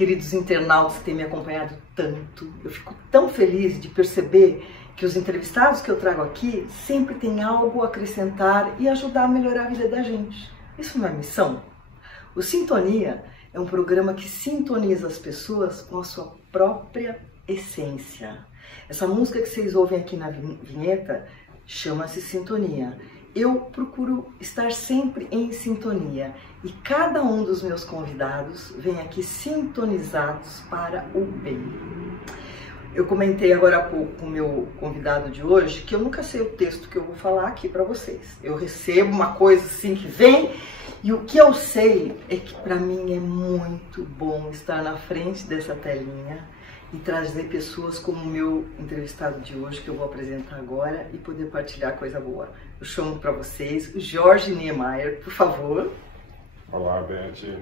queridos internautas que têm me acompanhado tanto. Eu fico tão feliz de perceber que os entrevistados que eu trago aqui sempre têm algo a acrescentar e ajudar a melhorar a vida da gente. Isso não é missão? O Sintonia é um programa que sintoniza as pessoas com a sua própria essência. Essa música que vocês ouvem aqui na vinheta chama-se Sintonia. Eu procuro estar sempre em sintonia e cada um dos meus convidados vem aqui sintonizados para o bem. Eu comentei agora há pouco com o meu convidado de hoje que eu nunca sei o texto que eu vou falar aqui para vocês. Eu recebo uma coisa assim que vem e o que eu sei é que para mim é muito bom estar na frente dessa telinha e trazer pessoas como o meu entrevistado de hoje, que eu vou apresentar agora, e poder partilhar coisa boa. Eu chamo para vocês o Jorge Niemeyer, por favor. Olá, Beth.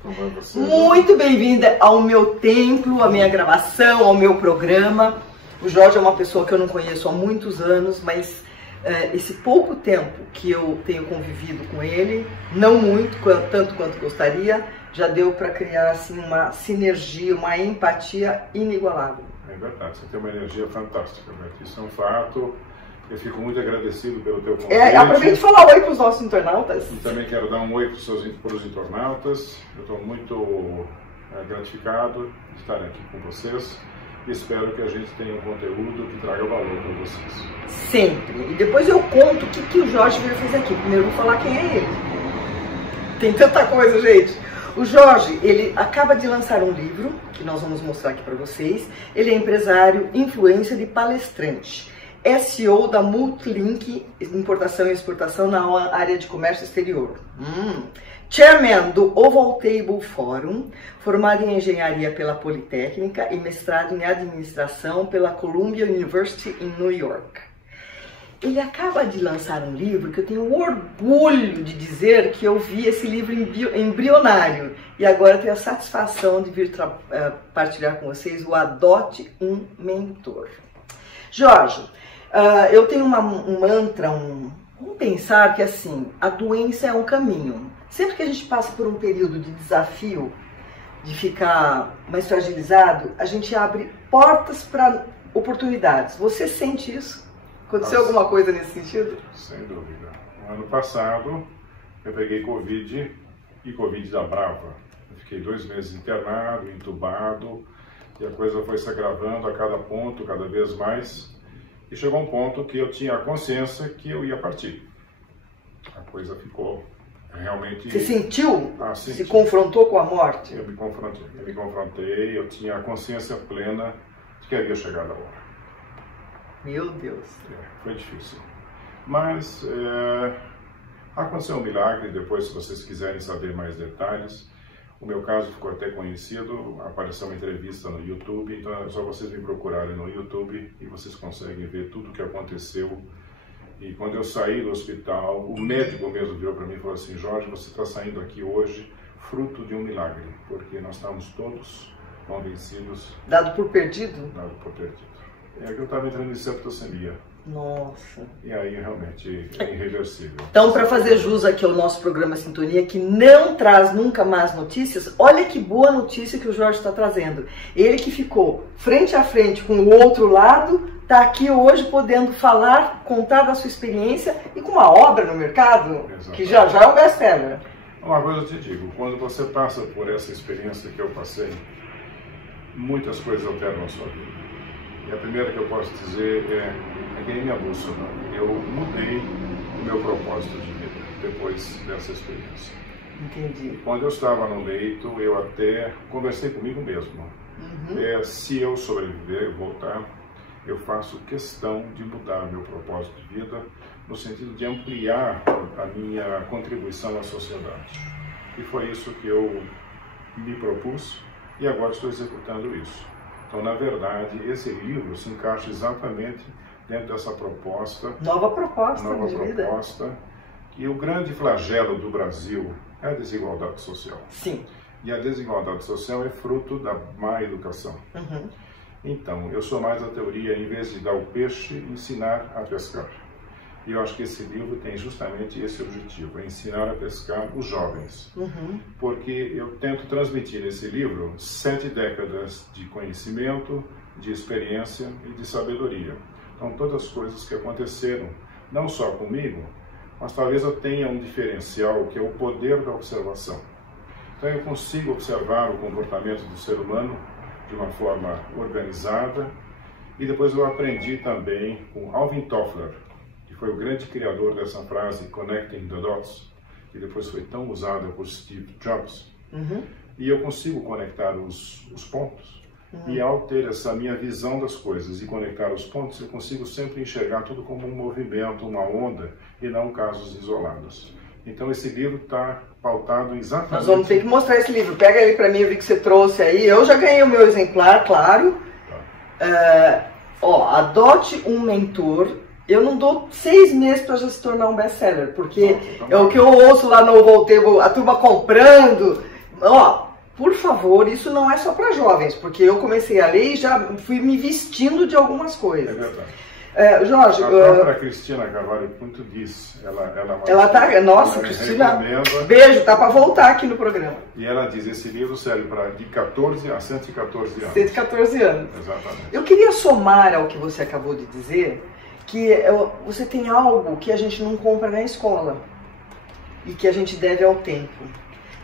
Como vai você? Muito bem-vinda ao meu templo, à minha gravação, ao meu programa. O Jorge é uma pessoa que eu não conheço há muitos anos, mas esse pouco tempo que eu tenho convivido com ele, não muito, tanto quanto gostaria, já deu para criar assim uma sinergia, uma empatia inigualável. É verdade, você tem uma energia fantástica, Beth. Isso é um fato. Eu fico muito agradecido pelo teu convite. Aproveite e falar oi para os nossos internautas. E também quero dar um oi para os internautas. Eu estou muito gratificado de estar aqui com vocês. E espero que a gente tenha um conteúdo que traga valor para vocês. Sempre. E depois eu conto o que o Jorge veio fazer aqui. Primeiro eu vou falar quem é ele. Tem tanta coisa, gente. O Jorge, ele acaba de lançar um livro, que nós vamos mostrar aqui para vocês. Ele é empresário, influencer e palestrante. SEO da Multilink, importação e exportação na área de comércio exterior. Chairman do Oval Table Forum, formado em engenharia pela Politécnica e mestrado em administração pela Columbia University em New York. Ele acaba de lançar um livro que eu tenho orgulho de dizer que eu vi esse livro embrionário e agora tenho a satisfação de vir partilhar com vocês o Adote um Mentor. Jorge, eu tenho um mantra, um pensar que assim, a doença é um caminho. Sempre que a gente passa por um período de desafio, de ficar mais fragilizado, a gente abre portas para oportunidades. Você sente isso? Aconteceu alguma coisa nesse sentido? Sem dúvida. No ano passado, eu peguei Covid e Covid da brava. Eu fiquei 2 meses internado, entubado, e a coisa foi se agravando a cada ponto, cada vez mais. E chegou um ponto que eu tinha a consciência que eu ia partir. A coisa ficou realmente... Você sentiu? Senti. Se confrontou com a morte? Eu me confrontei, eu tinha a consciência plena de que havia chegado a hora. Meu Deus. Foi difícil. Mas aconteceu um milagre. Depois, se vocês quiserem saber mais detalhes, o meu caso ficou até conhecido, apareceu uma entrevista no YouTube, então é só vocês me procurarem no YouTube e vocês conseguem ver tudo o que aconteceu. E quando eu saí do hospital, o médico mesmo virou para mim e falou assim: Jorge, você está saindo aqui hoje fruto de um milagre, porque nós estamos todos convencidos... Dado por perdido? Dado por perdido. É que eu estava entrando em septicemia. Nossa. E aí realmente é irreversível. Então, para fazer jus aqui ao nosso programa Sintonia, que não traz nunca mais notícias, olha que boa notícia que o Jorge está trazendo. Ele que ficou frente a frente com o outro lado, está aqui hoje podendo falar, contar da sua experiência e com uma obra no mercado, exatamente, que já é um best-seller. Uma coisa eu te digo, quando você passa por essa experiência que eu passei, muitas coisas alteram a sua vida. E a primeira que eu posso dizer é que nem minha bússola. Eu mudei o meu propósito de vida depois dessa experiência. Entendi. Quando eu estava no leito, eu até conversei comigo mesmo. Se eu sobreviver e voltar, eu faço questão de mudar meu propósito de vida no sentido de ampliar a minha contribuição à sociedade. E foi isso que eu me propus e agora estou executando isso. Então, na verdade, esse livro se encaixa exatamente dentro dessa proposta. Nova proposta Nova de proposta, vida. Que o grande flagelo do Brasil é a desigualdade social. Sim. E a desigualdade social é fruto da má educação. Então, eu sou mais da teoria, em vez de dar o peixe, ensinar a pescar. E eu acho que esse livro tem justamente esse objetivo, é ensinar a pescar os jovens. Porque eu tento transmitir nesse livro 7 décadas de conhecimento, de experiência e de sabedoria. Então, todas as coisas que aconteceram, não só comigo, mas talvez eu tenha um diferencial, que é o poder da observação. Então, eu consigo observar o comportamento do ser humano de uma forma organizada, e depois eu aprendi também com Alvin Toffler, que foi o grande criador dessa frase Connecting the Dots, que depois foi tão usada por Steve Jobs. E eu consigo conectar os pontos. E ao ter essa minha visão das coisas e conectar os pontos, eu consigo sempre enxergar tudo como um movimento, uma onda, e não casos isolados. Então esse livro está pautado exatamente... Nós vamos ter que mostrar esse livro. Pega ele para mim, eu vi que você trouxe aí. Eu já ganhei o meu exemplar, claro. Adote um mentor. Eu não dou 6 meses para já se tornar um best-seller, porque é o que eu ouço lá no Voltebo, a turma comprando. Por favor, isso não é só para jovens, porque eu comecei a ler e já fui me vestindo de algumas coisas. É verdade. Jorge, a própria Cristina Carvalho Pinto diz, ela tá, nossa, Cristina, beijo, tá para voltar aqui no programa. E ela diz, esse livro serve para de 14 a 114 anos. 114 anos. Exatamente. Eu queria somar ao que você acabou de dizer, que você tem algo que a gente não compra na escola e que a gente deve ao tempo.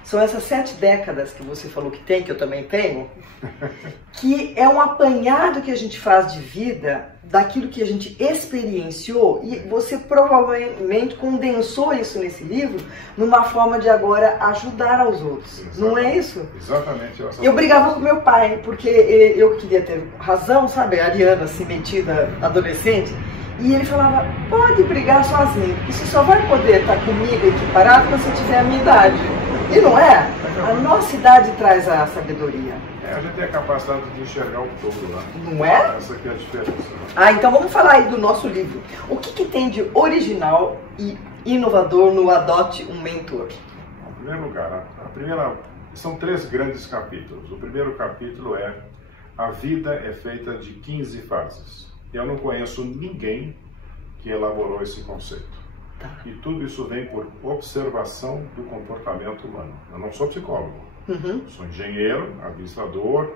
São essas 7 décadas que você falou que tem, que eu também tenho, que é um apanhado que a gente faz de vida, daquilo que a gente experienciou, e você provavelmente condensou isso nesse livro numa forma de agora ajudar aos outros. Exatamente. Não é isso? Exatamente. Eu brigava com meu pai, porque eu queria ter razão, sabe? A Ariana, assim, metida, adolescente. E ele falava, pode brigar sozinho, porque você só vai poder estar comigo equiparado quando você tiver a minha idade. E não é? A nossa idade traz a sabedoria. A gente tem a capacidade de enxergar o todo, né? Não é? Essa aqui é a diferença. Né? Então vamos falar aí do nosso livro. O que tem de original e inovador no Adote um Mentor? Em primeiro lugar, são 3 grandes capítulos. O primeiro capítulo é A Vida é Feita de 15 Fases. Eu não conheço ninguém que elaborou esse conceito. E tudo isso vem por observação do comportamento humano. Eu não sou psicólogo, sou engenheiro, administrador,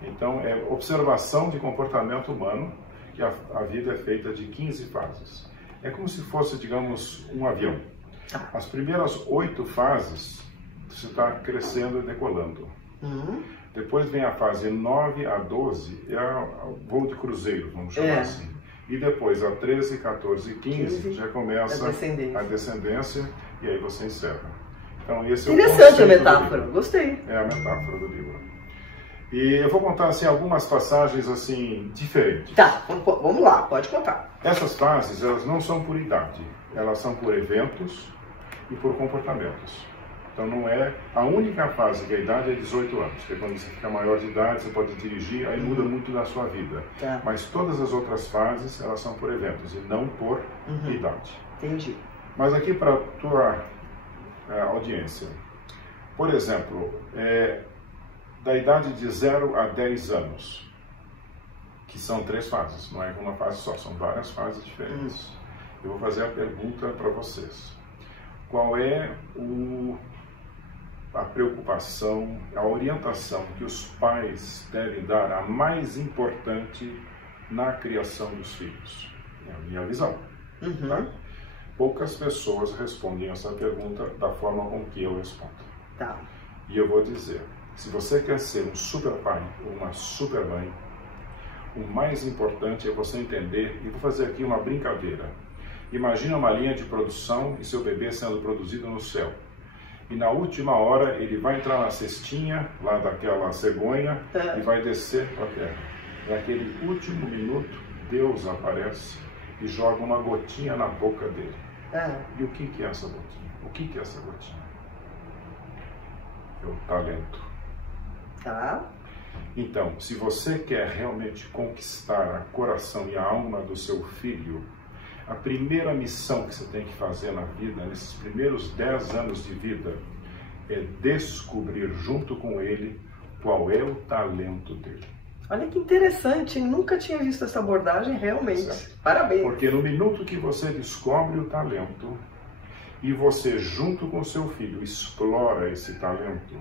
então é observação de comportamento humano, que a vida é feita de 15 fases. É como se fosse, digamos, um avião. As primeiras 8 fases, você está crescendo e decolando. Depois vem a fase 9 a 12, é o voo de cruzeiro, vamos chamar assim. E depois, a 13, 14 e 15, já começa a descendência, e aí você encerra. Então, esse interessante a metáfora, gostei. É a metáfora do livro. E eu vou contar assim, algumas passagens assim, diferentes. Tá, vamos lá, pode contar. Essas fases, elas não são por idade, elas são por eventos e por comportamentos. Então não é a única fase que a idade é 18 anos, que é quando você fica maior de idade, você pode dirigir, aí muda muito da sua vida. Mas todas as outras fases, elas são por eventos e não por idade. Entendi. Mas aqui para a tua audiência, por exemplo, da idade de 0 a 10 anos, que são 3 fases, não é uma fase só, são várias fases diferentes. Eu vou fazer a pergunta para vocês. Qual é a preocupação, a orientação que os pais devem dar, a mais importante na criação dos filhos? É a minha visão. Tá? Poucas pessoas respondem essa pergunta da forma com que eu respondo. Tá. E eu vou dizer, se você quer ser um super pai ou uma super mãe, o mais importante é você entender, e vou fazer aqui uma brincadeira. Imagina uma linha de produção e seu bebê sendo produzido no céu. E na última hora ele vai entrar na cestinha, lá daquela cegonha, e vai descer para a terra. Naquele último minuto, Deus aparece e joga uma gotinha na boca dele. E o que é essa gotinha? O que é essa gotinha? É o talento. Tá. Então, se você quer realmente conquistar o coração e a alma do seu filho, a primeira missão que você tem que fazer na vida, nesses primeiros 10 anos de vida, é descobrir junto com ele qual é o talento dele. Olha que interessante, nunca tinha visto essa abordagem, realmente. Certo. Parabéns. Porque no minuto que você descobre o talento e você, junto com seu filho, explora esse talento,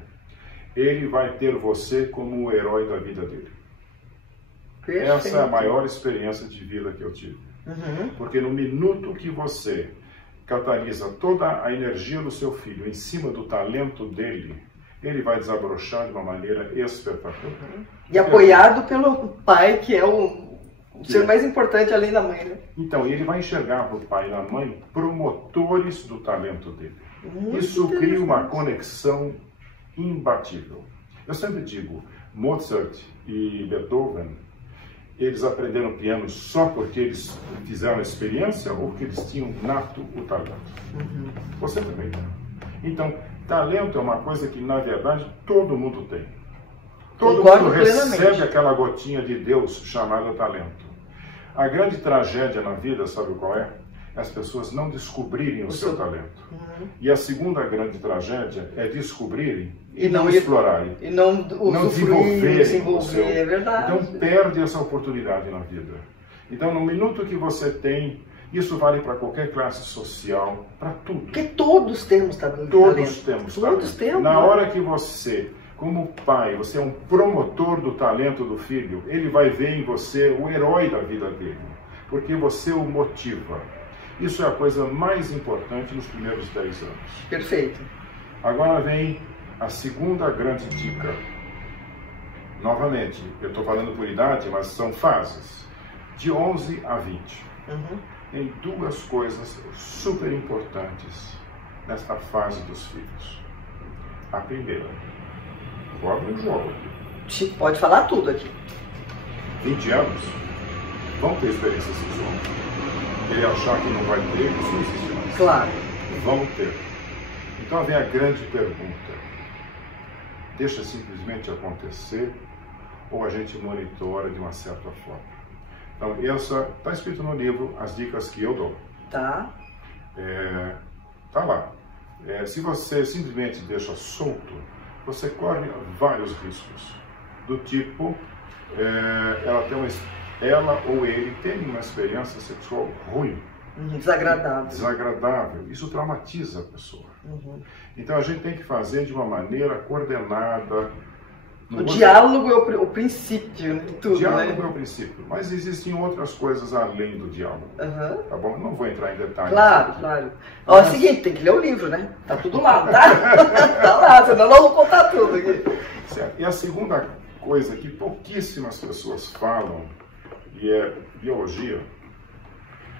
ele vai ter você como o herói da vida dele. Perfeito. Essa é a maior experiência de vida que eu tive. Porque no minuto que você catalisa toda a energia do seu filho em cima do talento dele, ele vai desabrochar de uma maneira espetacular. E apoiado pelo pai, que é o ser mais importante além da mãe, né? Então, ele vai enxergar para o pai e na mãe promotores do talento dele. Muito Isso cria uma conexão imbatível. Eu sempre digo, Mozart e Beethoven, eles aprenderam piano só porque eles fizeram a experiência ou porque eles tinham nato o talento? Você também tem. Então, talento é uma coisa que, na verdade, todo mundo tem. Todo mundo recebe aquela gotinha de Deus chamada talento. A grande tragédia na vida, sabe qual é? As pessoas não descobrirem o seu talento. E a segunda grande tragédia é descobrirem e não explorarem. E não desenvolverem o seu. É verdade. Então perde essa oportunidade na vida. Então no minuto que você tem, isso vale para qualquer classe social, para tudo. Porque todos temos talento. Todos temos talento. Todos temos. Na hora que você, como pai, você é um promotor do talento do filho, ele vai ver em você o herói da vida dele. Porque você o motiva. Isso é a coisa mais importante nos primeiros 10 anos. Perfeito. Agora vem a segunda grande dica. Novamente, eu estou falando por idade, mas são fases. De 11 a 20. Tem duas coisas super importantes nesta fase dos filhos. A primeira, vou abrir um jogo aqui. Pode falar tudo aqui. 20 anos, vão ter experiência sexual. Ele achar que não vai ter, isso não existe mais. Claro. Vão ter. Então vem a grande pergunta. Deixa simplesmente acontecer ou a gente monitora de uma certa forma? Então, essa está escrito no livro As Dicas que eu dou. Tá. Tá lá. Se você simplesmente deixa solto, você corre vários riscos. Do tipo, ela ou ele tem uma experiência sexual ruim. Desagradável. Desagradável. Isso traumatiza a pessoa. Então a gente tem que fazer de uma maneira coordenada. O diálogo é o princípio de tudo, O diálogo né? é o princípio, mas existem outras coisas além do diálogo. Tá bom? Eu não vou entrar em detalhes. Claro, claro. Ó, é o seguinte, tem que ler o livro, né? Tá tudo lá, tá? Tá lá, senão nós vamos contar tudo aqui. Certo. E a segunda coisa que pouquíssimas pessoas falam, e é biologia.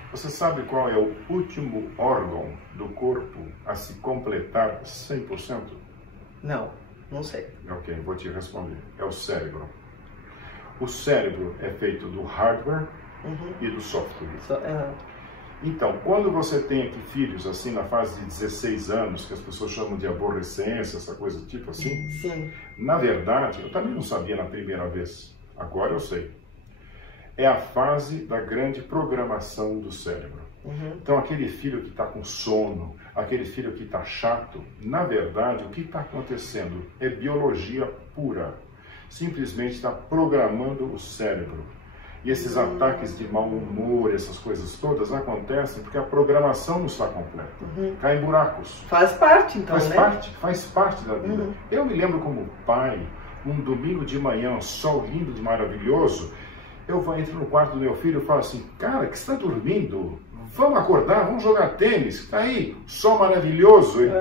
Você sabe qual é o último órgão do corpo a se completar 100%? Não sei. Ok, vou te responder. É o cérebro. O cérebro é feito do hardware e do software. Então, quando você tem aqui filhos assim na fase de 16 anos, que as pessoas chamam de aborrecência, essa coisa tipo assim, Sim. Na verdade, eu também não sabia na primeira vez. Agora eu sei. É a fase da grande programação do cérebro. Então, aquele filho que está com sono, aquele filho que está chato, na verdade, o que está acontecendo é biologia pura. Simplesmente está programando o cérebro. E esses ataques de mau humor, essas coisas todas acontecem porque a programação não está completa. Cai em buracos. Faz parte, então, Faz parte da vida. Eu me lembro como pai, um domingo de manhã, sol lindo de maravilhoso, eu entro no quarto do meu filho e falo assim, cara, que você está dormindo? Vamos acordar, vamos jogar tênis. Tá aí, sol maravilhoso. Ele,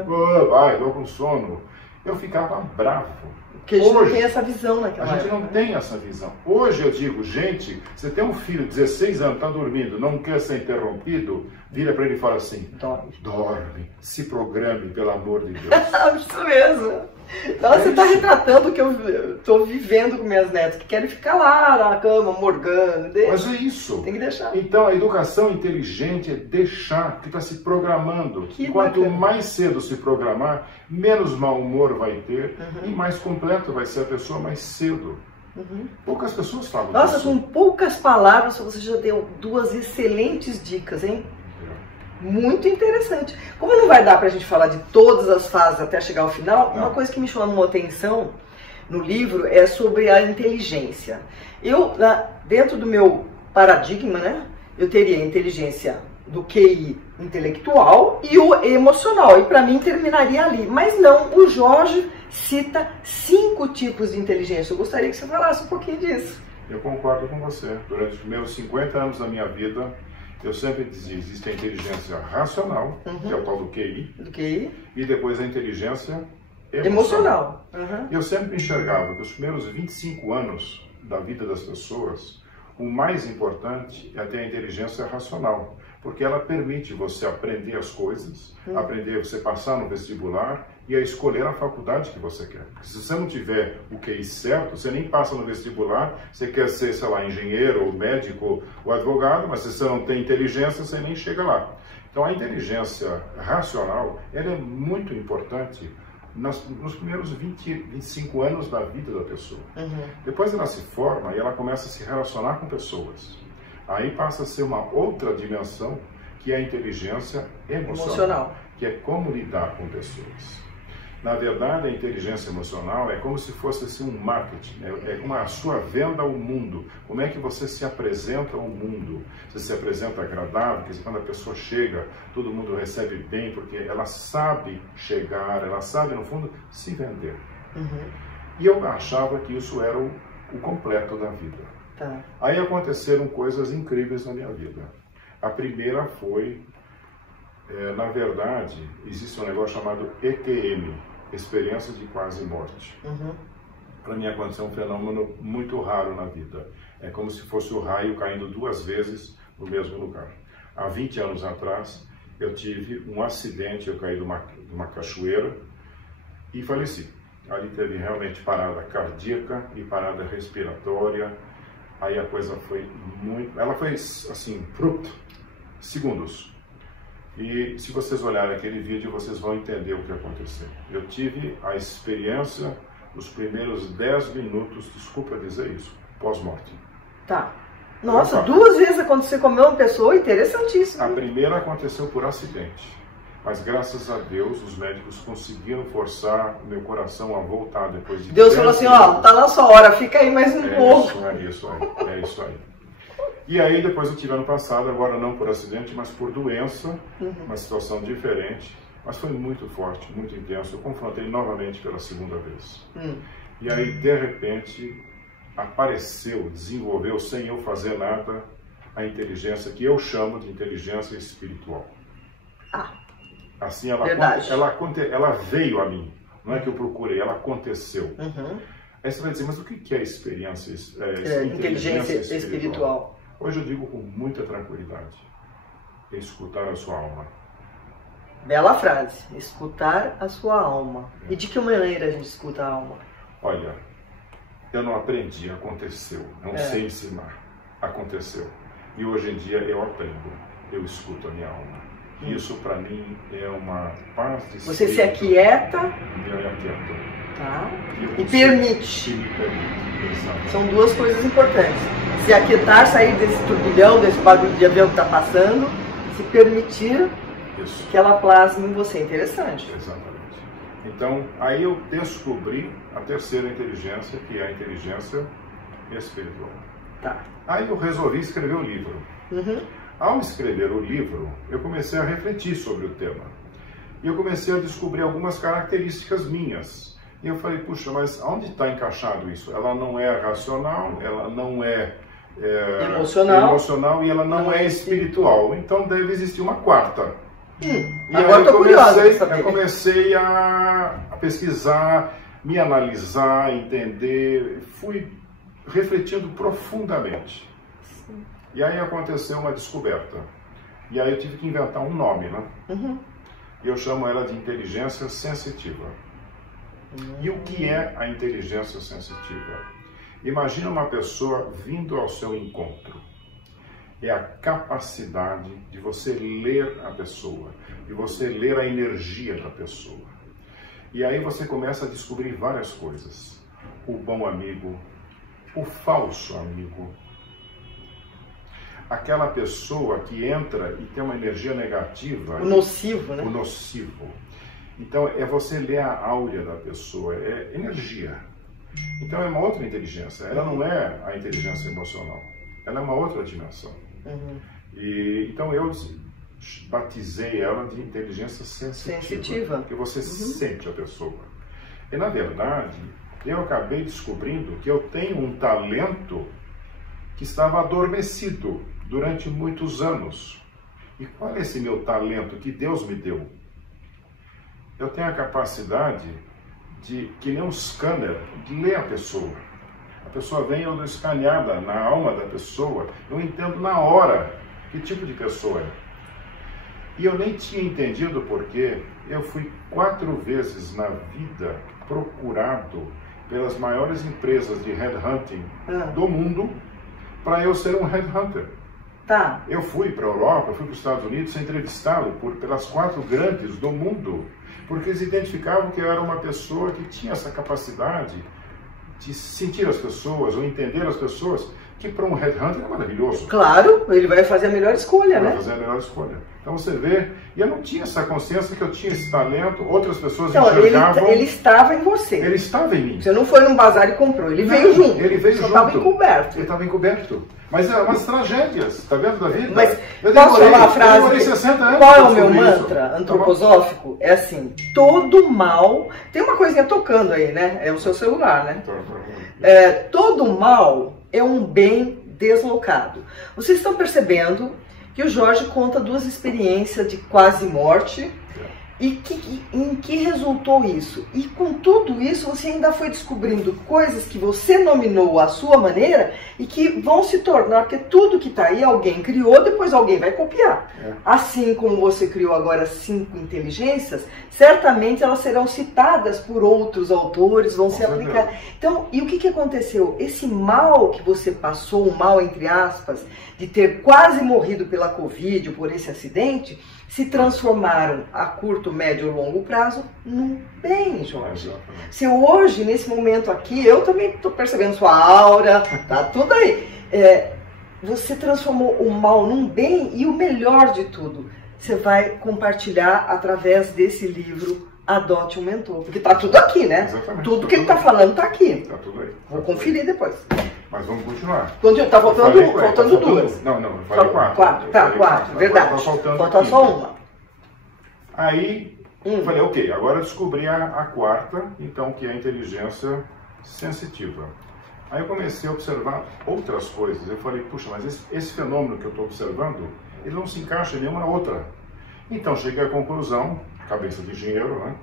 vai, vou com sono. Eu ficava bravo. Porque a gente não tem essa visão naquela época. A gente não tem essa visão. Hoje eu digo, gente, você tem um filho de 16 anos, está dormindo, não quer ser interrompido, vira para ele e fala assim, dorme, se programe, pelo amor de Deus. Isso mesmo. Então você está retratando o que eu estou vivendo com minhas netas, que querem ficar lá na cama, morgando. Mas é isso. Tem que deixar. Então a educação inteligente é deixar, que está se programando. Quanto mais cedo se programar, menos mau humor vai ter e mais completo vai ser a pessoa mais cedo. Poucas pessoas falam disso. Nossa, com poucas palavras você já deu duas excelentes dicas, hein? Muito interessante. Como não vai dar pra gente falar de todas as fases até chegar ao final, uma coisa que me chamou a atenção no livro é sobre a inteligência. Dentro do meu paradigma, né, eu teria a inteligência do QI intelectual e o emocional, e para mim terminaria ali. Mas não, o Jorge cita 5 tipos de inteligência. Eu gostaria que você falasse um pouquinho disso. Eu concordo com você. Durante os meus 50 anos da minha vida, eu sempre dizia, existe a inteligência racional, que é o tal do QI, e depois a inteligência emocional. Eu sempre enxergava que os primeiros 25 anos da vida das pessoas, o mais importante é ter a inteligência racional, porque ela permite você aprender as coisas, aprender você passar no vestibular e a escolher a faculdade que você quer. Porque se você não tiver o QI certo, você nem passa no vestibular, você quer ser, sei lá, engenheiro, ou médico, ou advogado, mas se você não tem inteligência, você nem chega lá. Então a inteligência racional, ela é muito importante nos primeiros 25 anos da vida da pessoa. Depois ela se forma e ela começa a se relacionar com pessoas. Aí passa a ser uma outra dimensão, que é a inteligência emocional, que é como lidar com pessoas. Na verdade, a inteligência emocional é como se fosse assim, um marketing, é como a sua venda ao mundo. Como é que você se apresenta ao mundo? Você se apresenta agradável, quer dizer, quando a pessoa chega, todo mundo recebe bem, porque ela sabe chegar, ela sabe, no fundo, se vender. E eu achava que isso era o completo da vida. Aí aconteceram coisas incríveis na minha vida. A primeira foi, na verdade, existe um negócio chamado EQM, Experiência de Quase Morte. Para mim aconteceu um fenômeno muito raro na vida. É como se fosse o raio caindo 2 vezes no mesmo lugar. Há 20 anos atrás, eu tive um acidente, eu caí de uma cachoeira e faleci. Ali teve realmente parada cardíaca e parada respiratória. Aí a coisa foi muito... Ela foi assim, segundos. E se vocês olharem aquele vídeo, vocês vão entender o que aconteceu. Eu tive a experiência nos primeiros 10 minutos, desculpa dizer isso, pós-morte. Nossa, 2 vezes aconteceu com a mesma pessoa, interessantíssimo. A primeira aconteceu por acidente. Mas graças a Deus, os médicos conseguiram forçar o meu coração a voltar depois de... Deus falou assim, ó, tá na sua hora, fica aí mais um pouco. É isso aí. E aí depois eu tive ano passado, agora não por acidente, mas por doença, uma situação diferente. Mas foi muito forte, muito intenso. Eu confrontei novamente pela 2ª vez. E aí, de repente, apareceu, desenvolveu, sem eu fazer nada, a inteligência que eu chamo de inteligência espiritual. Assim, ela veio a mim, não é que eu procurei, ela aconteceu. Aí você vai dizer, mas o que é inteligência espiritual? Hoje eu digo com muita tranquilidade, é escutar a sua alma. Bela frase, escutar a sua alma. E de que maneira a gente escuta a alma? Olha, eu não aprendi, aconteceu, não sei ensinar, aconteceu. E hoje em dia eu aprendo, eu escuto a minha alma. Isso para mim é uma paz de espírito. Você se aquieta. Eu me aquieto. E permite. Me permite. São 2 coisas importantes. Se aquietar, sair desse turbilhão, desse barulho de avião que está passando, se permitir que ela plasme em você. Interessante. Exatamente. Então, aí eu descobri a 3ª inteligência, que é a inteligência espiritual. Aí eu resolvi escrever o livro. Ao escrever o livro, eu comecei a refletir sobre o tema. E eu comecei a descobrir algumas características minhas. E eu falei, puxa, mas onde está encaixado isso? Ela não é racional, ela não é emocional e ela não é espiritual. Então deve existir uma 4ª. E agora aí eu comecei a pesquisar, me analisar, entender. Fui refletindo profundamente. E aí aconteceu uma descoberta. E aí eu tive que inventar um nome, né? E eu chamo ela de inteligência sensitiva. E o que é a inteligência sensitiva? Imagina uma pessoa vindo ao seu encontro. É a capacidade de você ler a pessoa, de você ler a energia da pessoa. E aí você começa a descobrir várias coisas. O bom amigo, o falso amigo, aquela pessoa que entra e tem uma energia negativa. O nocivo, né? O nocivo. Então, é você ler a áurea da pessoa, é energia. Então é uma outra inteligência. Ela não é a inteligência emocional. Ela é uma outra dimensão. E então eu batizei ela de inteligência sensitiva. Porque você sente a pessoa. E na verdade, eu acabei descobrindo que eu tenho um talento que estava adormecido durante muitos anos. E qual é esse meu talento que Deus me deu? Eu tenho a capacidade de, que nem um scanner, de ler a pessoa. A pessoa vem, eu dou escaneada na alma da pessoa, eu entendo na hora que tipo de pessoa é. E eu nem tinha entendido porque eu fui 4 vezes na vida procurado pelas maiores empresas de headhunting do mundo para eu ser um headhunter. Tá. Eu fui para a Europa, fui para os Estados Unidos ser entrevistado pelas 4 grandes do mundo, porque eles identificavam que eu era uma pessoa que tinha essa capacidade de sentir as pessoas, ou entender as pessoas, que para um headhunter é maravilhoso. Claro, ele vai fazer a melhor escolha, né? Vai fazer a melhor escolha. Então você vê, e eu não tinha essa consciência que eu tinha esse talento, outras pessoas enxergavam. Ele estava em você. Ele estava em mim. Você não foi num bazar e comprou, ele veio junto. Ele veio junto. Estava encoberto. Ele estava encoberto. Mas é umas tragédias, tá vendo da vida? Mas eu posso demorei, falar uma frase? Eu demorei 60 anos. Qual é o meu mantra antroposófico? É assim, todo mal... Tem uma coisinha tocando aí, né? É o seu celular, né? Todo mal é um bem deslocado. Vocês estão percebendo que o Jorge conta 2 experiências de quase morte e em que resultou isso. E com tudo isso você ainda foi descobrindo coisas que você nominou à sua maneira e que vão se tornar, porque tudo que está aí alguém criou, depois alguém vai copiar. Assim como você criou agora 5 inteligências, certamente elas serão citadas por outros autores, vão se aplicar. Então, e o que aconteceu? Esse mal que você passou, um mal entre aspas, de ter quase morrido pela Covid ou por esse acidente, se transformaram a curto, médio ou longo prazo num bem, Jorge. Se hoje, nesse momento aqui, eu também estou percebendo sua aura, tá tudo aí. Você transformou o mal num bem e o melhor de tudo, você vai compartilhar através desse livro Adote um Mentor. Porque tá tudo aqui, né? Exatamente. Tudo que ele tá falando tá aqui. Tá tudo aí. Vou conferir depois. Mas vamos continuar. Tá faltando 2. Não, eu falei 4. Tá, 4, verdade. Falta só uma. Aí, falei, ok, agora eu descobri a 4ª, então, que é a inteligência sensitiva. Aí eu comecei a observar outras coisas. Eu falei, puxa, mas esse fenômeno que eu estou observando, ele não se encaixa em nenhuma outra. Então, cheguei à conclusão, cabeça de engenheiro, né?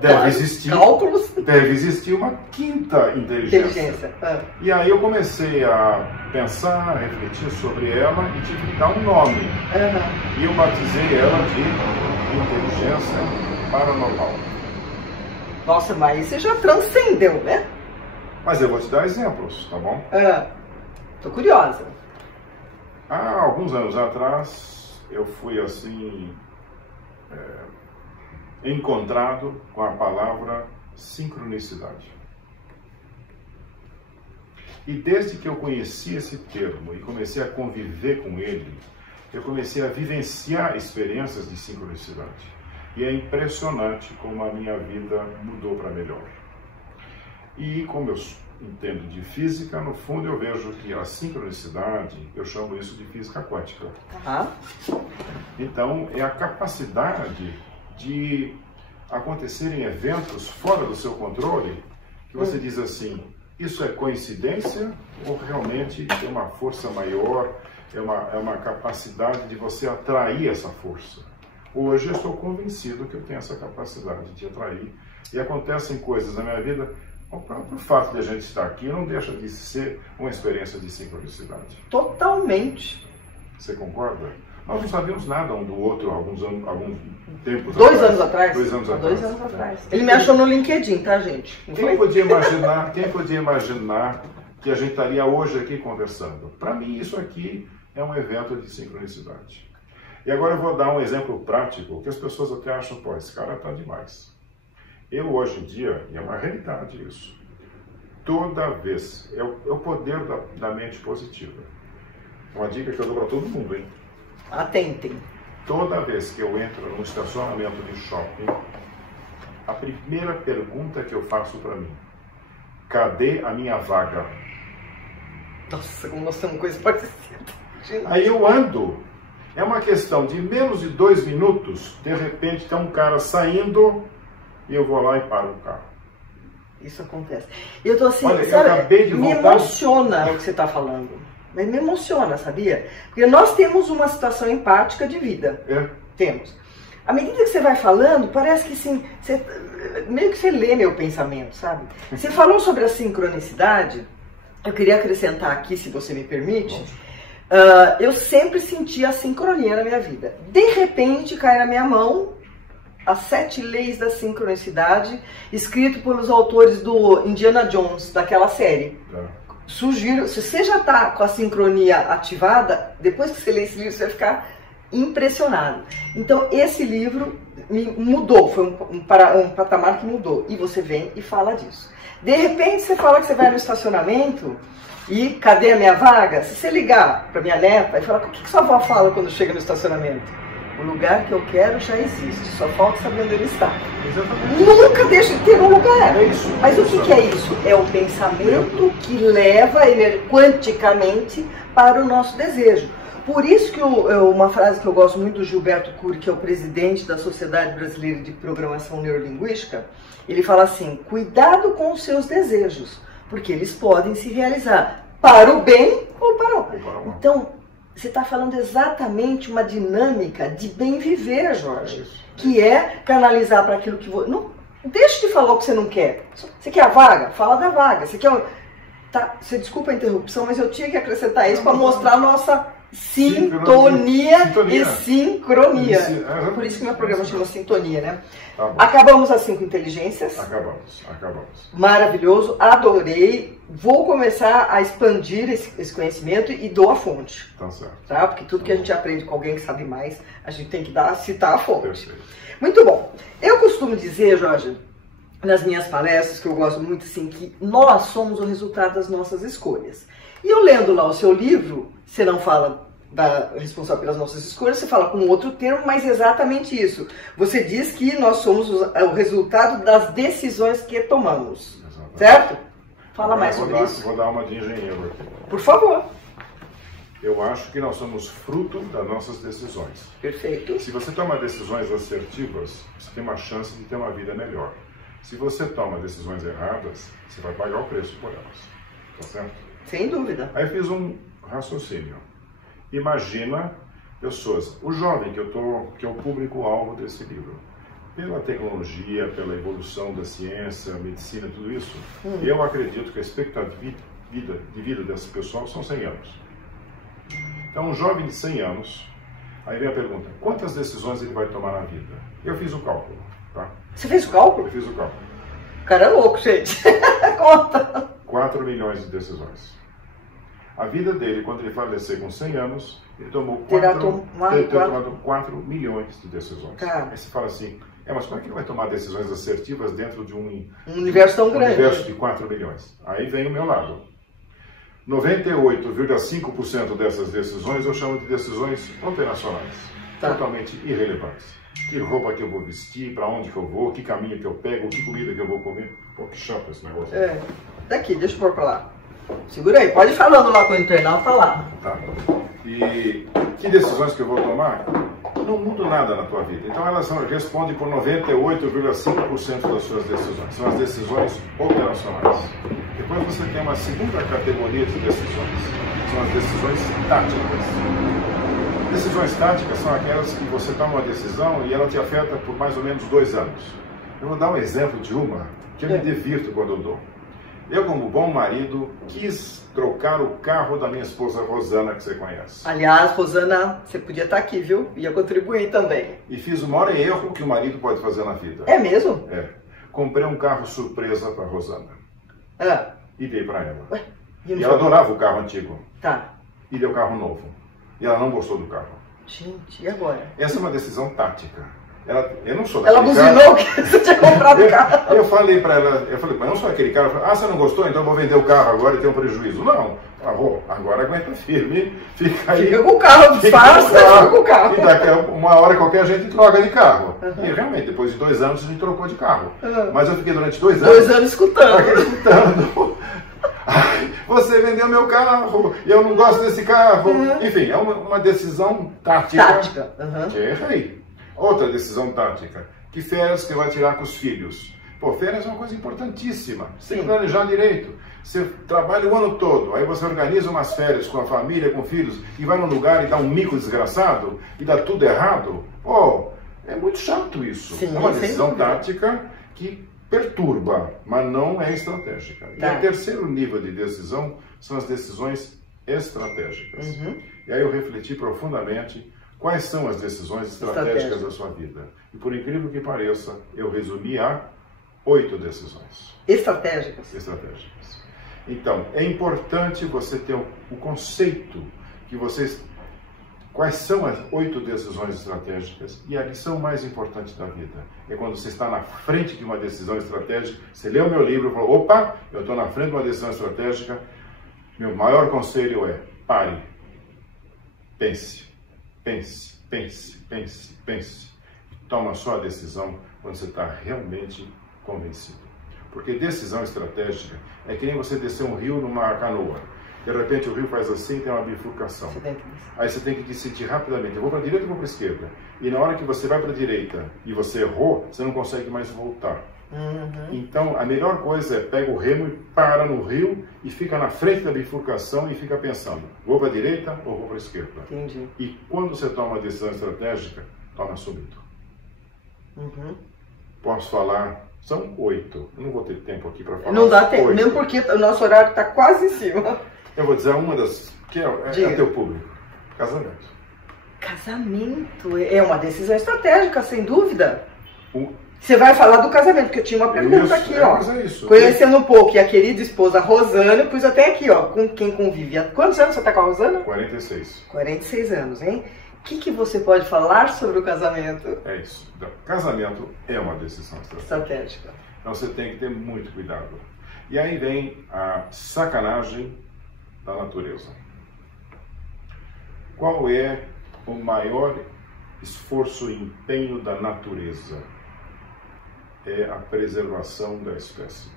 Deve existir uma 5ª inteligência. E aí eu comecei a pensar, a refletir sobre ela e tive que dar um nome. E eu batizei ela de inteligência paranormal. Nossa, mas você já transcendeu, né? Mas eu vou te dar exemplos, tá bom? Tô curiosa. Há alguns anos atrás, eu fui assim... encontrado com a palavra sincronicidade. E desde que eu conheci esse termo e comecei a conviver com ele, eu comecei a vivenciar experiências de sincronicidade. E é impressionante como a minha vida mudou para melhor. E como eu entendo de física, no fundo eu vejo que a sincronicidade, eu chamo isso de física quântica. Então, é a capacidade de acontecerem eventos fora do seu controle, que você diz assim, isso é coincidência ou realmente é uma força maior, é uma capacidade de você atrair essa força? Hoje eu estou convencido que eu tenho essa capacidade de atrair e acontecem coisas na minha vida, o próprio fato de a gente estar aqui não deixa de ser uma experiência de sincronicidade. Totalmente. Você concorda? Nós não sabíamos nada um do outro alguns tempos atrás. 2 anos atrás? 2 anos atrás. 2 anos atrás. Ele me achou no LinkedIn, tá, gente? Quem podia imaginar que a gente estaria hoje aqui conversando? Para mim, isso aqui é um evento de sincronicidade. E agora eu vou dar um exemplo prático, que as pessoas até acham, pô, esse cara está demais. Eu, hoje em dia, e é uma realidade isso, toda vez, é o poder da mente positiva. Uma dica que eu dou para todo mundo, hein? Atentem. Toda vez que eu entro num estacionamento de shopping, a primeira pergunta que eu faço para mim, cadê a minha vaga? Nossa, como nós temos coisa parecida. Aí eu ando. É uma questão de menos de 2 minutos, de repente tem um cara saindo e eu vou lá e paro o carro. Isso acontece. E eu tô assim, olha, sabe, eu acabei de me voltar... emociona o que você está falando. Mas me emociona, sabia? Porque nós temos uma situação empática de vida. É. Temos. À medida que você vai falando, parece que sim, meio que você lê meu pensamento, sabe? Você falou sobre a sincronicidade, eu queria acrescentar aqui, se você me permite, eu sempre senti a sincronia na minha vida. De repente, cai na minha mão as 7 leis da sincronicidade, escrito pelos autores do Indiana Jones, daquela série. Sugiro, se você já está com a sincronia ativada, depois que você lê esse livro, você vai ficar impressionado. Então, esse livro me mudou, foi um patamar que mudou. E você vem e fala disso. De repente, você fala que você vai no estacionamento e cadê a minha vaga? Se você ligar para minha neta e falar, o que sua avó fala quando chega no estacionamento? O lugar que eu quero já existe, só falta saber onde ele está. Exatamente. Nunca deixa de ter um lugar. É isso. Mas o que é isso? É o pensamento que leva quanticamente para o nosso desejo. Por isso que uma frase que eu gosto muito do Gilberto Cury, que é o presidente da Sociedade Brasileira de Programação Neurolinguística, ele fala assim, cuidado com os seus desejos, porque eles podem se realizar para o bem ou para o mal. Então, você está falando exatamente uma dinâmica de bem viver, Jorge, que é canalizar para aquilo que você... Não deixe de falar o que você não quer. Você quer a vaga? Fala da vaga. Você quer... Tá, você desculpa a interrupção, mas eu tinha que acrescentar isso para mostrar a nossa sintonia e sincronia. Por isso que meu programa chama Sintonia, né? Tá bom. Acabamos as 5 inteligências. Acabamos. Maravilhoso, adorei. Vou começar a expandir esse conhecimento e dou a fonte. Tá certo. Tá? Porque tudo que a gente aprende com alguém que sabe mais, a gente tem que citar a fonte. Perfeito. Muito bom. Eu costumo dizer, Jorge, nas minhas palestras, que eu gosto muito, assim, que nós somos o resultado das nossas escolhas. E eu lendo lá o seu livro, você não fala responsável pelas nossas escolhas, você fala com outro termo, mas exatamente isso. Você diz que nós somos o resultado das decisões que tomamos. Exatamente. Certo? Fala mais sobre isso. Vou dar uma de engenheiro aqui. Por favor. Eu acho que nós somos fruto das nossas decisões. Perfeito. Se você toma decisões assertivas, você tem uma chance de ter uma vida melhor. Se você toma decisões erradas, você vai pagar o preço por elas. Tá certo? Sem dúvida. Aí eu fiz um raciocínio. Imagina pessoas, o jovem que é o público-alvo desse livro. Pela tecnologia, pela evolução da ciência, medicina, tudo isso, eu acredito que a expectativa de vida desse pessoal são 100 anos. Então, um jovem de 100 anos, aí vem a pergunta, quantas decisões ele vai tomar na vida? Eu fiz o cálculo, tá? Você fez o cálculo? Eu fiz o cálculo. O cara é louco, gente. Conta. 4 milhões de decisões. A vida dele, quando ele falecer com 100 anos, ele tomou 4 milhões de decisões. Tá. Aí você fala assim, mas como é que ele vai tomar decisões assertivas dentro de um universo tão grande? Um universo de 4 milhões. Aí vem o meu lado. 98,5% dessas decisões eu chamo de decisões operacionais. Tá. Totalmente irrelevantes. Que roupa que eu vou vestir, para onde que eu vou, que caminho que eu pego, que comida que eu vou comer. Pô, que chato esse negócio. Daqui, deixa eu pôr pra lá. Segura aí, pode ir falando lá com o internauta lá. Tá. E que decisões que eu vou tomar? Não muda nada na tua vida. Então elas respondem por 98,5% das suas decisões. São as decisões operacionais. Depois você tem uma segunda categoria de decisões. São as decisões táticas. Decisões táticas são aquelas que você toma uma decisão e ela te afeta por mais ou menos 2 anos. Eu vou dar um exemplo de uma que eu me divirto quando eu dou. Eu, como bom marido, quis trocar o carro da minha esposa Rosana, que você conhece. Aliás, Rosana, você podia estar aqui, viu? Ia contribuir também. E fiz o maior erro que o marido pode fazer na vida. É mesmo? É. Comprei um carro surpresa para Rosana. E dei para ela. Ué? E ela adorava o carro antigo. Tá. E deu carro novo. E ela não gostou do carro. Gente, e agora? Essa é uma decisão tática. Eu não sou ela buzinou que você tinha comprado o carro. Eu falei para ela, mas eu não sou aquele cara. Você não gostou? Então eu vou vender o carro agora e ter um prejuízo. Não. Agora aguenta firme, fica aí. Fica com o carro, disfarça, fica com o carro. E daqui a uma hora qualquer a gente troca de carro. E realmente, depois de 2 anos a gente trocou de carro. Mas eu fiquei durante 2 anos. 2 anos escutando. Ai, você vendeu meu carro, eu não gosto desse carro. Enfim, é uma decisão tática. Que errei. Outra decisão tática. Que férias que vai tirar com os filhos? Pô, férias é uma coisa importantíssima. Você tem que planejar direito. Você trabalha o ano todo, aí você organiza umas férias com a família, com filhos, e vai num lugar e dá um mico desgraçado, e dá tudo errado. Pô, é muito chato isso. É uma decisão tática que perturba, mas não é estratégica. E o terceiro nível de decisão são as decisões estratégicas. E aí eu refleti profundamente quais são as decisões estratégicas da sua vida. E por incrível que pareça, eu resumi a 8 decisões. Estratégicas? Estratégicas. Então, é importante você ter o conceito que vocês... Quais são as 8 decisões estratégicas? E a lição mais importante da vida é quando você está na frente de uma decisão estratégica, você lê o meu livro e fala, opa, eu estou na frente de uma decisão estratégica, meu maior conselho é, pare, pense, pense, pense, pense, pense. Toma só a decisão quando você está realmente convencido. Porque decisão estratégica é que nem você descer um rio numa canoa. De repente o rio faz assim e tem uma bifurcação. Aí você tem que decidir rapidamente, eu vou para a direita ou vou para a esquerda? E na hora que você vai para a direita e você errou, você não consegue mais voltar. Então a melhor coisa é pega o remo e para no rio e fica na frente da bifurcação e fica pensando, vou para a direita ou vou para a esquerda? Entendi. E quando você toma uma decisão estratégica, toma súbito. Posso falar... São 8. Eu não vou ter tempo aqui para falar. Não dá tempo, mesmo porque o nosso horário está quase em cima. Eu vou dizer uma das... que é teu público. Casamento. Casamento é uma decisão estratégica, sem dúvida. Você vai falar do casamento, porque eu tinha uma pergunta aqui, ó. Mas é isso. Conhecendo um pouco, e a querida esposa Rosana, pus até aqui, ó, com quem convive. Há quantos anos você está com a Rosana? 46. 46 anos, hein? O que você pode falar sobre o casamento? É isso. Então, casamento é uma decisão estratégica. Então você tem que ter muito cuidado. E aí vem a sacanagem da natureza. Qual é o maior esforço e empenho da natureza? É a preservação da espécie.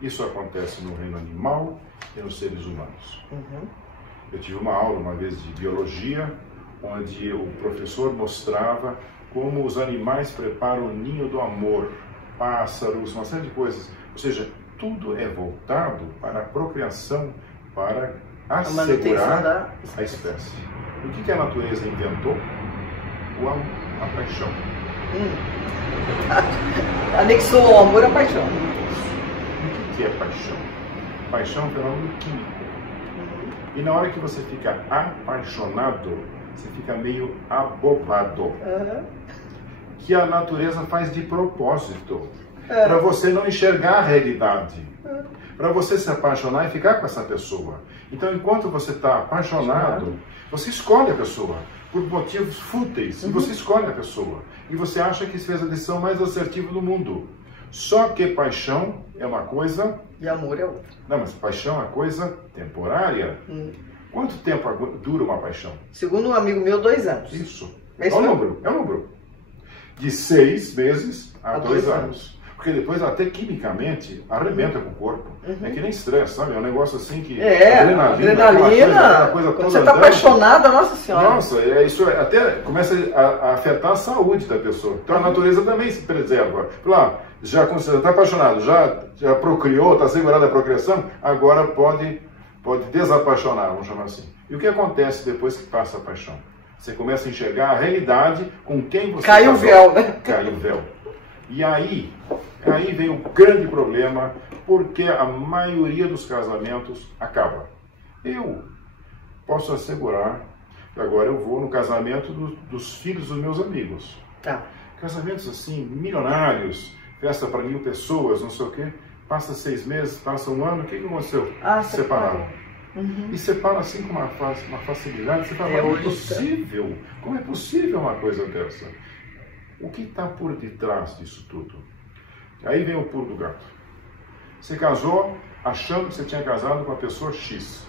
Isso acontece no reino animal e nos seres humanos. Eu tive uma aula uma vez de biologia, onde o professor mostrava como os animais preparam o ninho do amor, pássaros, uma série de coisas. Ou seja, tudo é voltado para a procriação, para assegurar a espécie. O que a natureza inventou? O amor, a paixão. Anexou ao amor a paixão. O que é paixão? Paixão é um fenômeno químico. E na hora que você fica apaixonado, você fica meio abobado. Que a natureza faz de propósito. Para você não enxergar a realidade. Para você se apaixonar e ficar com essa pessoa. Então, enquanto você está apaixonado, você escolhe a pessoa. Por motivos fúteis. E você escolhe a pessoa. E você acha que fez a decisão mais assertiva do mundo. Só que paixão é uma coisa... E amor é outra. Não, mas paixão é uma coisa temporária. Quanto tempo dura uma paixão? Segundo um amigo meu, 2 anos. Isso. É um número. De 6 meses a 2 anos. Porque depois, até quimicamente, arrebenta com o corpo. É que nem estresse, sabe? É um negócio assim que... Adrenalina. Coisa quando você está apaixonada, nossa senhora. Nossa, isso até começa a afetar a saúde da pessoa. Então a natureza também se preserva. Já quando você está apaixonado, já procriou, está segurada a procriação, agora pode desapaixonar, vamos chamar assim. E o que acontece depois que passa a paixão? Você começa a enxergar a realidade com quem você cai o véu, né? Cai o véu. E aí vem o grande problema, porque a maioria dos casamentos acaba. Eu posso assegurar que agora eu vou no casamento dos filhos dos meus amigos. Casamentos assim, milionários, festa para 1000 pessoas, não sei o quê. Passa 6 meses, passa 1 ano, o que aconteceu? Separaram. E separa assim com uma facilidade. Você fala, como é possível? Como é possível uma coisa dessa? O que está por detrás disso tudo? Aí vem o pulo do gato. Você casou achando que você tinha casado com a pessoa X.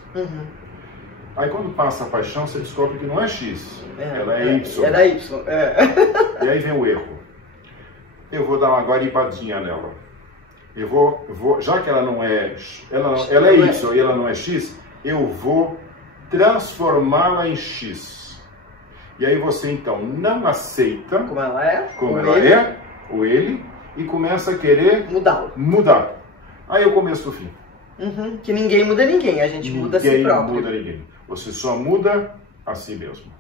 Aí quando passa a paixão, você descobre que não é X, ela é Y. Era Y. E aí vem o erro. Eu vou dar uma guaribadinha nela. Eu vou, já que ela não é, ela é Y e ela não é X, eu vou transformá-la em X. E aí você então não aceita como ela é, ou ele, e começa a querer mudar. Aí é o começo do fim. Que ninguém muda ninguém, a gente muda a si próprio. Ninguém muda ninguém. Você só muda a si mesmo.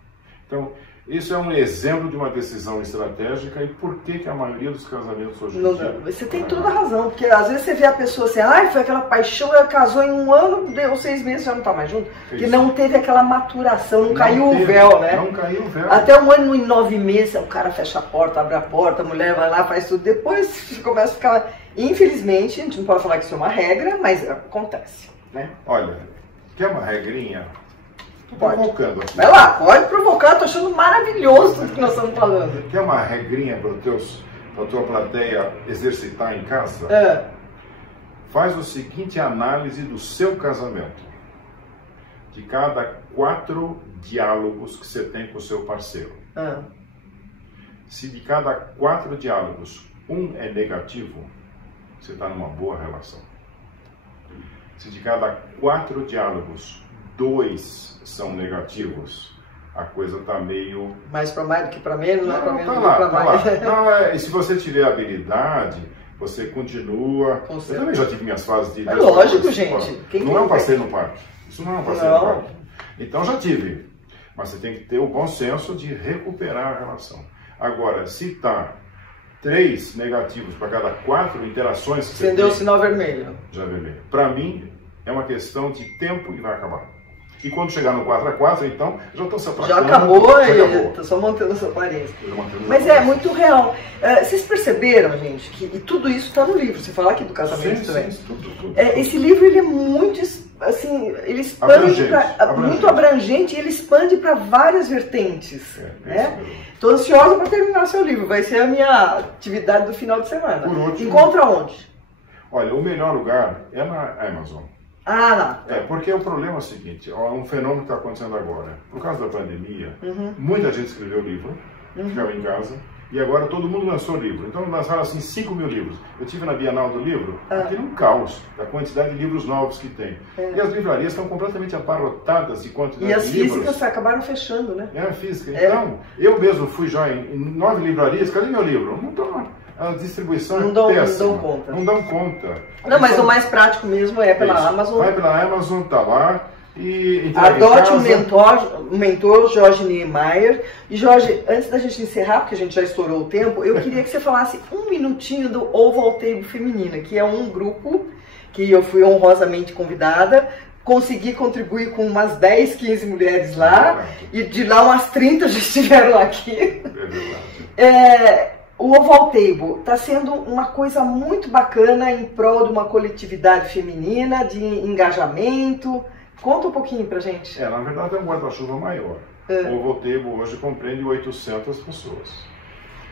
Então, isso é um exemplo de uma decisão estratégica e por que a maioria dos casamentos hoje em dia... Você tem toda a razão, porque às vezes você vê a pessoa assim, foi aquela paixão, ela casou em 1 ano, deu 6 meses, já não está mais junto, porque não teve aquela maturação, não caiu o véu, né? Não caiu o véu. Até 1 ano e 9 meses, o cara fecha a porta, abre a porta, a mulher vai lá, faz tudo, depois começa a ficar... Infelizmente, a gente não pode falar que isso é uma regra, mas acontece, né? Olha, quer uma regrinha? Pode. Provocando aqui. Vai lá, pode provocar, tô achando maravilhoso tudo que nós estamos falando. Quer uma regrinha para a tua plateia exercitar em casa? Faz o seguinte análise do seu casamento. De cada 4 diálogos que você tem com o seu parceiro. Se de cada 4 diálogos, 1 é negativo, você está numa boa relação. Se de cada 4 diálogos, 2 são negativos, a coisa está meio... Mais para mais do que para menos, não é para menos do que para mais. Não, e se você tiver habilidade, você continua... Eu também já tive minhas fases de... É lógico, gente. Não é um passeio no parque. Isso não é um passeio no parque. Então já tive. Mas você tem que ter o bom senso de recuperar a relação. Agora, se está 3 negativos para cada 4 interações que você acendeu o sinal vermelho. Já vermelho. Para mim, é uma questão de tempo e vai acabar. E quando chegar no 4x4, então, já estou se aproximando. Já acabou e está só mantendo a sua aparência. Mas é muito real. Vocês perceberam, gente, que e tudo isso está no livro. Você fala aqui do casamento também. Sim, tudo. Esse livro ele é muito, assim, ele expande muito abrangente e ele expande para várias vertentes. Estou ansiosa para terminar seu livro. Vai ser a minha atividade do final de semana. Por último, encontra onde? Olha, o melhor lugar é na Amazon. Porque o problema é o seguinte, um fenômeno que está acontecendo agora. Por causa da pandemia, muita gente escreveu livro, ficava em casa, e agora todo mundo lançou livro. Então lançaram assim 5 mil livros. Eu estive na Bienal do Livro, aquilo é um caos, da quantidade de livros novos que tem. E as livrarias estão completamente abarrotadas de quantidade de livros. E as físicas acabaram fechando, né? A física. Então, eu mesmo fui já em 9 livrarias, cadê meu livro? Não estou... A distribuição é péssima. Não dão conta. Não, mas o mais prático mesmo é pela Amazon. Vai pela Amazon, tá lá. E adote um mentor, Jorge Niemeyer. E Jorge, antes da gente encerrar, porque a gente já estourou o tempo, eu queria que você falasse 1 minutinho do Oval Table Feminina, que é um grupo que eu fui honrosamente convidada. Consegui contribuir com umas 10, 15 mulheres lá. E de lá umas 30 já estiveram aqui. O Oval Table está sendo uma coisa muito bacana em prol de uma coletividade feminina, de engajamento. Conta um pouquinho pra gente. Na verdade é um guarda-chuva maior. O Oval Table hoje compreende 800 pessoas.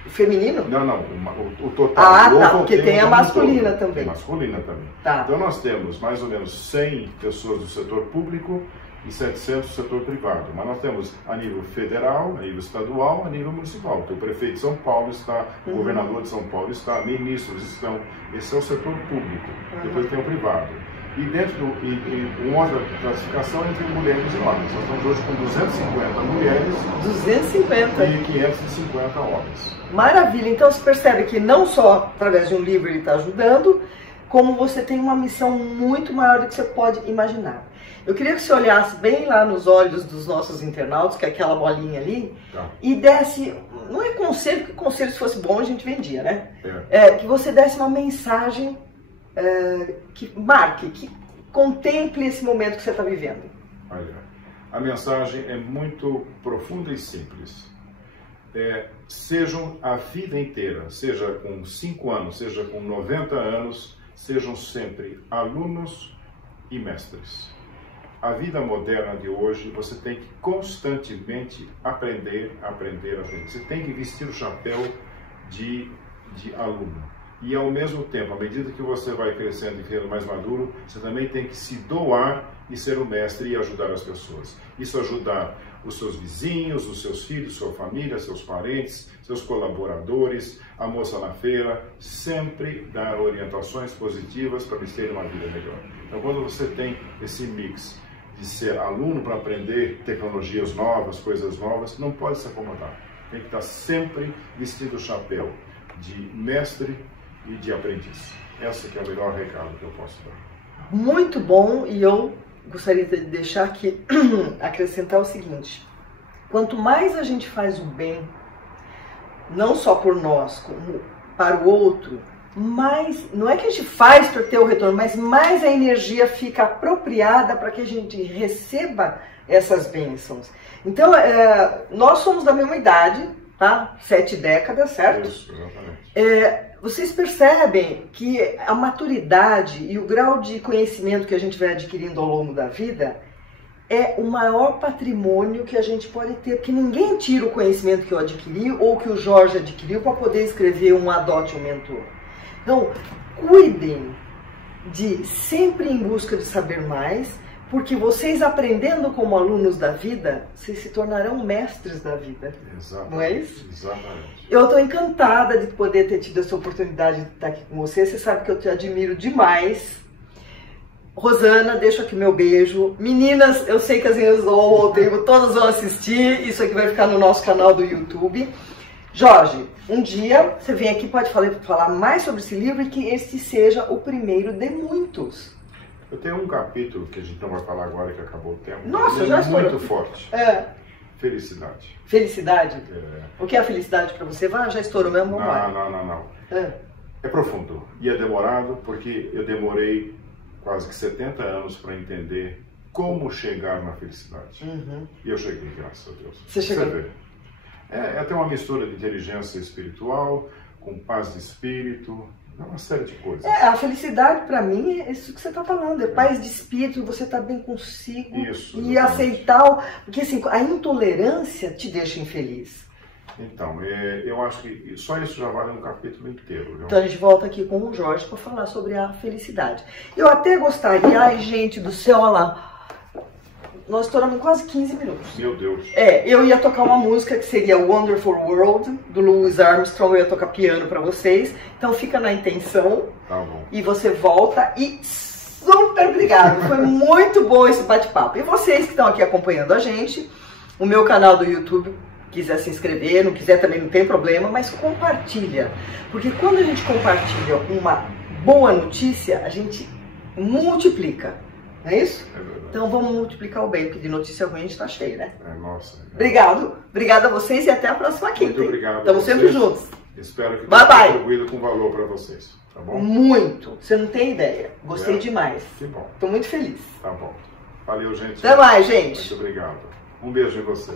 Feminino? Não, o total. Porque tem a masculina também. Tem masculina também. Tá. Então nós temos mais ou menos 100 pessoas do setor público e 700 do setor privado. Mas nós temos a nível federal, a nível estadual, a nível municipal. Então, o prefeito de São Paulo está, o governador de São Paulo está, ministros estão. Esse é o setor público. Depois tem o privado. E dentro uma outra classificação entre mulheres e homens. Nós estamos hoje com 250 mulheres 250 e 550 homens. Maravilha! Então você percebe que não só através de um livro ele está ajudando, como você tem uma missão muito maior do que você pode imaginar. Eu queria que você olhasse bem lá nos olhos dos nossos internautas, que é aquela bolinha ali, e desse, não é conselho, porque conselho se fosse bom a gente vendia, né? Que você desse uma mensagem que marque, que contemple esse momento que você está vivendo. Olha, a mensagem é muito profunda e simples. Sejam a vida inteira, seja com 5 anos, seja com 90 anos, sejam sempre alunos e mestres. A vida moderna de hoje, você tem que constantemente aprender. Você tem que vestir o chapéu de aluno. E ao mesmo tempo, à medida que você vai crescendo e ficando mais maduro, você também tem que se doar e ser o mestre e ajudar as pessoas. Isso ajudar os seus vizinhos, os seus filhos, sua família, seus parentes, seus colaboradores, a moça na feira, sempre dar orientações positivas para eles terem uma vida melhor. Então, quando você tem esse mix de ser aluno para aprender tecnologias novas, coisas novas, não pode se acomodar. Tem que estar sempre vestindo o chapéu de mestre e de aprendiz. Esse que é o melhor recado que eu posso dar. Muito bom, e eu gostaria de deixar aqui, acrescentar o seguinte: quanto mais a gente faz o bem, não só por nós, como para o outro, mais, não é que a gente faz para ter o retorno, mas mais a energia fica apropriada para que a gente receba essas bênçãos. Então, nós somos da mesma idade, tá? 7 décadas, certo? Isso, exatamente. Vocês percebem que a maturidade e o grau de conhecimento que a gente vai adquirindo ao longo da vida é o maior patrimônio que a gente pode ter, porque ninguém tira o conhecimento que eu adquiri ou que o Jorge adquiriu para poder escrever um Adote um Mentor. Então, cuidem de sempre em busca de saber mais, porque vocês aprendendo como alunos da vida, vocês se tornarão mestres da vida. Exatamente. Não é isso? Exatamente. Eu estou encantada de poder ter tido essa oportunidade de estar aqui com você. Você sabe que eu te admiro demais. Rosana, deixo aqui meu beijo. Meninas, eu sei que as minhas todas vão assistir. Isso aqui vai ficar no nosso canal do YouTube. Jorge, um dia você vem aqui, pode falar mais sobre esse livro e que este seja o primeiro de muitos. Eu tenho um capítulo que a gente não vai falar agora, que acabou o tempo. Nossa, já estou. Muito forte. Felicidade. Felicidade? O que é a felicidade para você? Já estourou mesmo? Não. É profundo e é demorado, porque eu demorei quase que 70 anos para entender como chegar na felicidade. E eu cheguei, graças a Deus. Você chegou? Você vê. É até uma mistura de inteligência espiritual, com paz de espírito, é uma série de coisas. A felicidade para mim é isso que você está falando, é paz de espírito, você está bem consigo. Isso, e aceitar, porque assim, a intolerância te deixa infeliz. Então, eu acho que só isso já vale um capítulo inteiro. Viu? Então a gente volta aqui com o Jorge para falar sobre a felicidade. Eu até gostaria, ai gente do céu, olha lá, nós estouramos quase 15 minutos. Meu Deus. Eu ia tocar uma música que seria Wonderful World, do Louis Armstrong, eu ia tocar piano para vocês. Então fica na intenção. Tá bom. E você volta e super obrigado. Foi muito bom esse bate-papo. E vocês que estão aqui acompanhando a gente, o meu canal do YouTube, quiser se inscrever, não quiser também não tem problema, mas compartilha. Porque quando a gente compartilha uma boa notícia, a gente multiplica. Não é isso? É verdade. Então vamos multiplicar o bem, porque de notícia ruim a gente tá cheio, né? Nossa. Obrigado a vocês e até a próxima quinta. Muito obrigado. Estamos sempre juntos. Espero que tenha contribuído com valor para vocês. Tá bom? Muito. Você não tem ideia. Gostei demais. Que bom. Estou muito feliz. Tá bom. Valeu, gente. Até mais, gente. Muito obrigado. Um beijo em você.